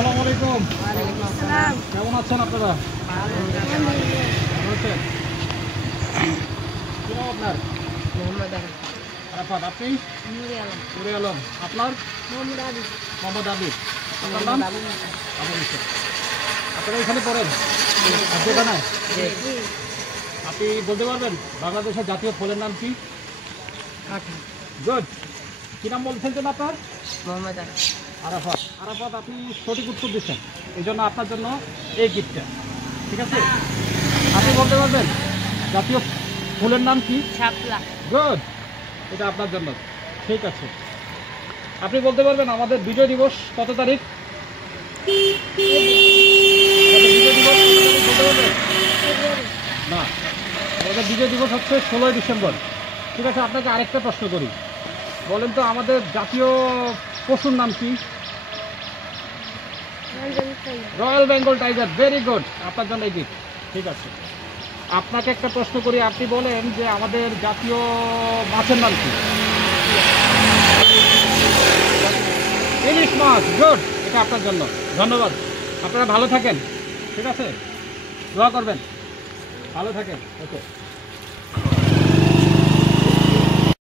আসসালামু আলাইকুম। কেমন আছেন আপনারা? ভালো আছেন? কি নাম আপনার? আরাফাত। আপনি? নুরে আলম। আপনার? মোহাম্মদ আবিদ। আপনার নাম? আবু ইসা। আপনারা এখানে পড়েন যেখানায়? আপনি বলতে পারবেন বাংলাদেশের জাতীয় ফলের নাম কি? গুড। কি নাম বলছেন যেন আপনার? মোহাম্মদ আরাফাত। আরাফাত, আপনি সঠিক উত্তর দিচ্ছেন, এই জন্য আপনার জন্য এই গিফটটা। ঠিক আছে, আপনি বলতে পারবেন জাতীয় ফুলের নাম কি? শাপলা। গুড, এটা আপনার জন্য। ঠিক আছে, আপনি বলতে পারবেন আমাদের বিজয় দিবস কত তারিখ? আমাদের বিজয় দিবস কত তারিখ বলতে পারবেন? না, আমাদের বিজয় দিবস হচ্ছে 16ই ডিসেম্বর। ঠিক আছে, আপনাকে আরেকটা প্রশ্ন করি, বলেন তো আমাদের জাতীয় পশুর নাম কি? Royal Bengal tiger. Very good, আপনার জন্য এই গিফট। ঠিক আছে, আপনাকে একটা প্রশ্ন করি, আপনি বলেন যে আমাদের জাতীয় মাছের নাম কি? ইলিশ মাছ। গুড, এটা আপনার জন্য। ধন্যবাদ। আপনারা ভালো থাকেন। ঠিক আছে, দোয়া করবেন, ভালো থাকেন। ওকে।